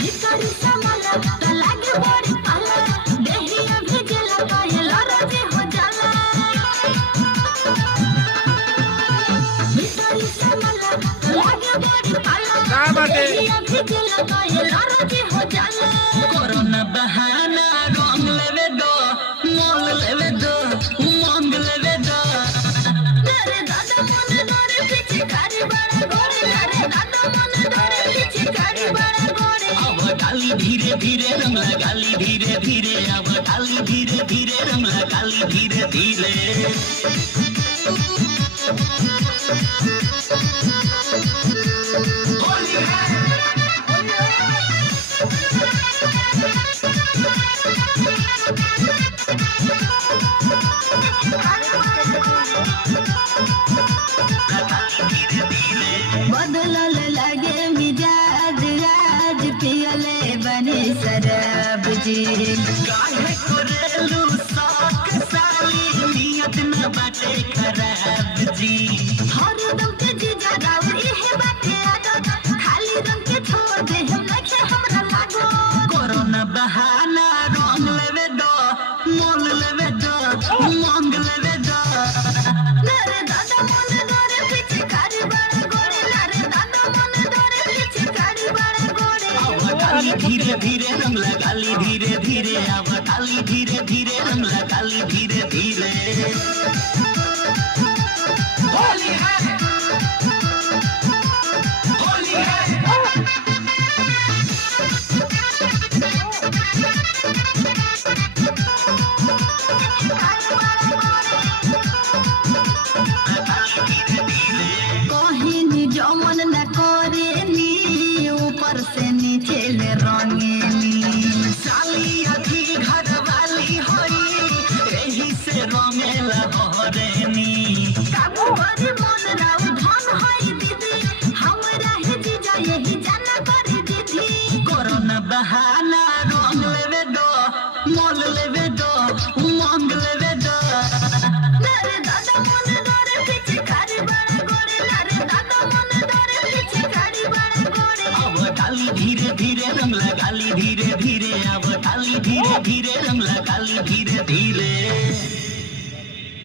ভিতরি সামালা তো লাগে বড়ি পালা দেহিয়া ভিজলা পায়ে লরজে হো जाला ভিতরি সামালা তো লাগে বড়ি পালা দেহিয়া ভিজলা পায়ে লরজে হো जाला कोरोना बहाना रंग लेवे दो मोल लेवे दो उमंग लेवे दो तेरे दादा मन धरे पीछे कारी बड़ा गोरे तेरे दादा मन धरे पीछे कारी बड़ा गोरे अब डाली धीरे धीरे रंग लगाली धीरे धीरे अब डाली धीरे धीरे रंग लगाली धीरे धीरे होली है बदलल लगे मिजाज आज पियले बने शराब जी काहे कोरेलू शौक साली नियत न बाटे खराब जी हरदम के जीजा राउर इहे बाटे आदत खाली दम के छोड़ दे हम लखे हमरा लागो कोरोना बहाना रंग लेवे दो मोल लेवे दो उमंग लेवे दो नारे दादा मन धरे पीछे कारी बड़ा गोरे नारे दादा मन धरे पीछे कारी बड़ा गोरे अब डाली धीरे धीरे रंग लगाली धीरे धीरे अब डाली धीरे धीरे रंग लगाली धीरे धीरे होली है होली है कहीं नी जमन न करे नी ऊपर से नीचे ले रंगेली साली अधी घर वाली होई एही से रंगेला बहरेनी काबू बड़ी मन राउ धन होई दीदी हमरा ही जीजा यही जाना करे दीदी कोरोना बहाना रंग लेवे दो मोल लेवे दो उमंग लेवे दो नारे दादा मन धरे पीछे कारी बड़ा गोरे नारे दादा मन धरे पीछे कारी बड़ा गोरे अब डाली धीरे धीरे रंग लगाली धीरे धीरे अब डाली धीरे धीरे रंग लगाली धीरे धीरे